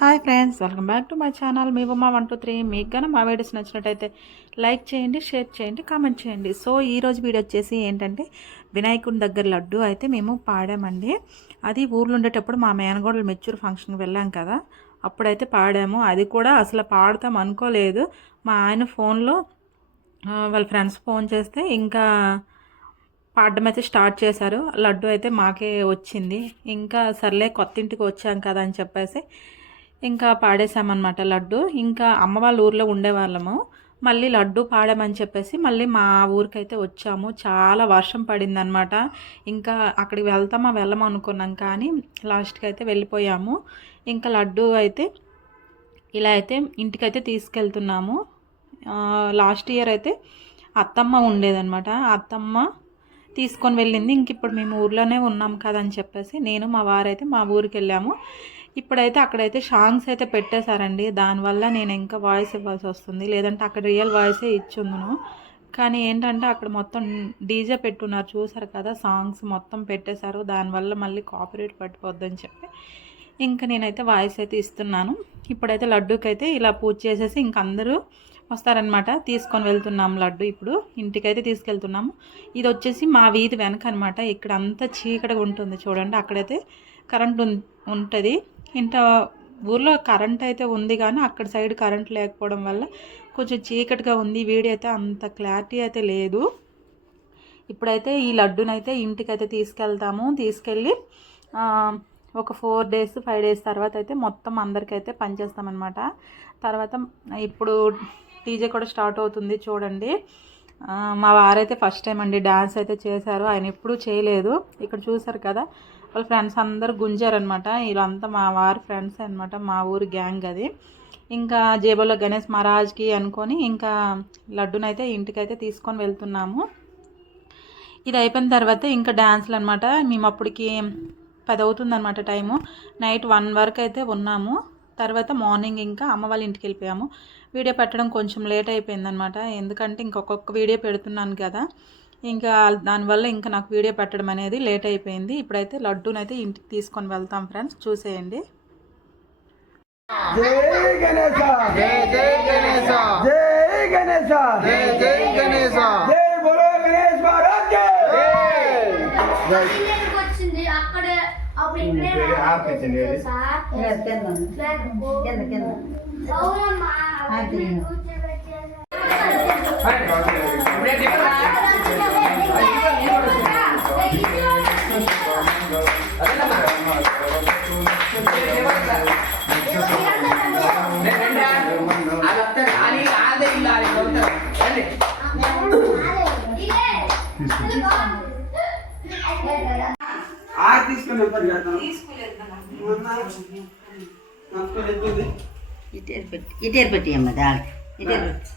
Hi friends, welcome back to my channel మీ ఉమా 123. మీకు కనుక మా వీడియోస్ నచ్చినట్టయితే లైక్ చేయండి, షేర్ చేయండి, కామెంట్ చేయండి. సో ఈరోజు వీడియో వచ్చేసి ఏంటంటే వినాయకుని దగ్గర లడ్డు అయితే మేము పాడామండి. అది ఊర్లో ఉండేటప్పుడు మా మేనగోడలు మెచ్యూర్ ఫంక్షన్కి వెళ్ళాం కదా, అప్పుడైతే పాడాము. అది కూడా అసలు పాడతాం అనుకోలేదు. మా ఆయన ఫోన్లో వాళ్ళ ఫ్రెండ్స్ ఫోన్ చేస్తే ఇంకా పాడడం అయితే స్టార్ట్ చేశారు. లడ్డు అయితే మాకే వచ్చింది. ఇంకా సర్లే కొత్త ఇంటికి వచ్చాం కదా అని చెప్పేసి ఇంకా పాడేశామన్నమాట లడ్డు. ఇంకా అమ్మ వాళ్ళ ఊర్లో ఉండేవాళ్ళము. మళ్ళీ లడ్డు పాడామని చెప్పేసి మళ్ళీ మా ఊరికైతే వచ్చాము. చాలా వర్షం పడిందనమాట. ఇంకా అక్కడికి వెళ్తామా వెళ్ళమా అనుకున్నాం, కానీ లాస్ట్కి అయితే వెళ్ళిపోయాము. ఇంకా లడ్డు అయితే ఇలా అయితే ఇంటికైతే తీసుకెళ్తున్నాము. లాస్ట్ ఇయర్ అయితే అత్తమ్మ ఉండేదన్నమాట. అత్తమ్మ తీసుకొని వెళ్ళింది. ఇంక ఇప్పుడు మేము ఊర్లోనే ఉన్నాం కదని చెప్పేసి నేను మా వారైతే మా ఊరికి వెళ్ళాము. ఇప్పుడైతే అక్కడైతే సాంగ్స్ అయితే పెట్టేశారండి. దానివల్ల నేను ఇంకా వాయిస్ ఇవ్వాల్సి వస్తుంది, లేదంటే అక్కడ రియల్ వాయిసే ఇచ్చుందును. కానీ ఏంటంటే అక్కడ మొత్తం డీజే పెట్టున్నారు, చూసారు కదా, సాంగ్స్ మొత్తం పెట్టేశారు. దానివల్ల మళ్ళీ కాపీరైట్ పట్టిపోద్దని చెప్పి ఇంకా నేనైతే వాయిస్ అయితే ఇస్తున్నాను. ఇప్పుడైతే లడ్డూకి అయితే ఇలా పూజ చేసేసి ఇంక అందరూ వస్తారనమాట. తీసుకొని వెళ్తున్నాము లడ్డు. ఇప్పుడు ఇంటికైతే తీసుకెళ్తున్నాము. ఇది వచ్చేసి మా వీధి వెనక అనమాట. ఇక్కడ అంతా చీకటిగా ఉంటుంది చూడండి. అక్కడైతే కరెంట్ ఉంటుంది. ఇంత ఊర్లో కరెంట్ అయితే ఉంది, కానీ అక్కడ సైడ్ కరెంట్ లేకపోవడం వల్ల కొంచెం చీకటిగా ఉంది. వీడియో అయితే అంత క్లారిటీ అయితే లేదు. ఇప్పుడైతే ఈ లడ్డునైతే ఇంటికైతే తీసుకెళ్తాము. తీసుకెళ్ళి ఒక 4 days 5 days తర్వాత అయితే మొత్తం అందరికైతే పనిచేస్తామన్నమాట. తర్వాత ఇప్పుడు టీజే కూడా స్టార్ట్ అవుతుంది చూడండి. మా వారైతే ఫస్ట్ టైం అండి డ్యాన్స్ అయితే చేశారు. ఆయన ఎప్పుడూ చేయలేదు. ఇక్కడ చూసారు కదా, వాళ్ళ ఫ్రెండ్స్ అందరూ గుంజారనమాట. వీళ్ళంతా మా వారి ఫ్రెండ్స్ అనమాట, మా ఊరి గ్యాంగ్ అది. ఇంకా జేబులో గణేష్ మహారాజ్కి అనుకొని ఇంకా లడ్డునైతే ఇంటికైతే తీసుకొని వెళ్తున్నాము. ఇది అయిపోయిన తర్వాత ఇంకా డ్యాన్స్లు అనమాట. మేము అప్పటికి 10 అవుతుందన్నమాట టైము. నైట్ 1 వరకు అయితే ఉన్నాము. తర్వాత మార్నింగ్ ఇంకా అమ్మ వాళ్ళ ఇంటికి వెళ్ళిపోయాము. వీడియో పెట్టడం కొంచెం లేట్ అయిపోయిందనమాట. ఎందుకంటే ఇంకొక వీడియో పెడుతున్నాను కదా, ఇంకా దానివల్ల ఇంకా నాకు వీడియో పెట్టడం అనేది లేట్ అయిపోయింది. ఇప్పుడైతే లడ్డూనైతే ఇంటికి తీసుకొని వెళ్తాం ఫ్రెండ్స్, చూసేయండి. జై గణేశ జై జై గణేశ జై గణేశ జై జై గణేశ జై బోలో గణేష్ మహారాజ్ కి జై ఇంటికి వచ్చింది. అక్కడే అప్పుడు ఇక్కడే ఆర్పించండి. అవునమ్మా తీసుకుని వెళ్తారు. ఇటేరు పెట్టి అమ్మ దాల్ ఇటేరు పెట్టి.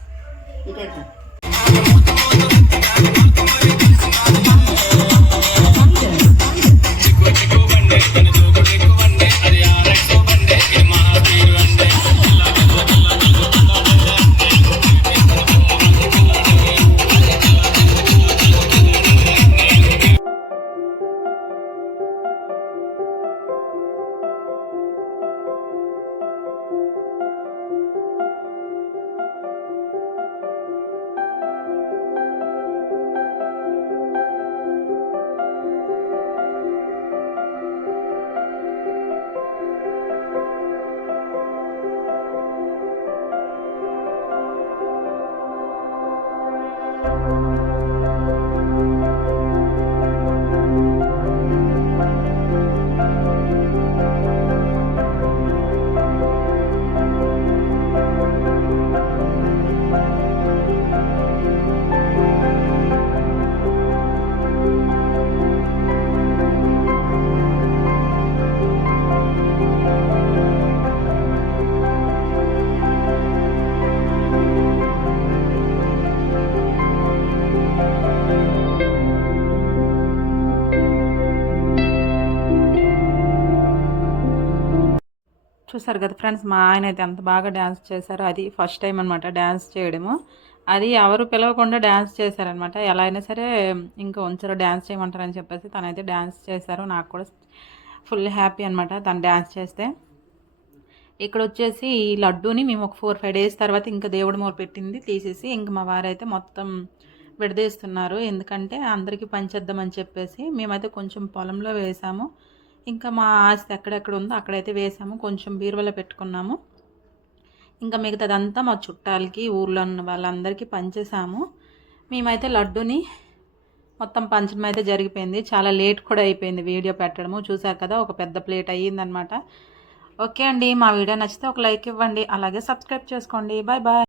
చూసారు కదా ఫ్రెండ్స్, మా ఆయన అయితే అంత బాగా డ్యాన్స్ చేశారు. అది ఫస్ట్ టైం అనమాట డ్యాన్స్ చేయడము. అది ఎవరు పిలవకుండా డ్యాన్స్ చేశారనమాట. ఎలా అయినా సరే ఇంకా ఉంచరు, డ్యాన్స్ చేయమంటారని చెప్పేసి తనైతే డ్యాన్స్ చేశారు. నాకు కూడా ఫుల్ హ్యాపీ అనమాట తను డ్యాన్స్ చేస్తే. ఇక్కడ వచ్చేసి ఈ లడ్డూని మేము ఒక 4-5 డేస్ తర్వాత ఇంకా దేవుడి మూల పెట్టింది తీసేసి ఇంకా మా వారైతే మొత్తం విడదీస్తున్నారు. ఎందుకంటే అందరికీ పంచేద్దామని చెప్పేసి మేమైతే కొంచెం పొలంలో వేసాము. ఇంకా మా ఆస్తి ఎక్కడెక్కడ ఉందో అక్కడైతే వేసాము, కొంచెం బీరువాలో పెట్టుకున్నాము. ఇంకా మిగతాదంతా మా చుట్టాలకి ఊర్లో ఉన్న వాళ్ళందరికీ పంచేసాము. మేమైతే లడ్డూని మొత్తం పంచడం అయితే జరిగిపోయింది. చాలా లేట్ కూడా అయిపోయింది వీడియో పెట్టడము. చూసారు కదా, ఒక పెద్ద ప్లేట్ అయ్యిందనమాట. ఓకే అండి, మా వీడియో నచ్చితే ఒక లైక్ ఇవ్వండి, అలాగే సబ్స్క్రైబ్ చేసుకోండి. Bye bye.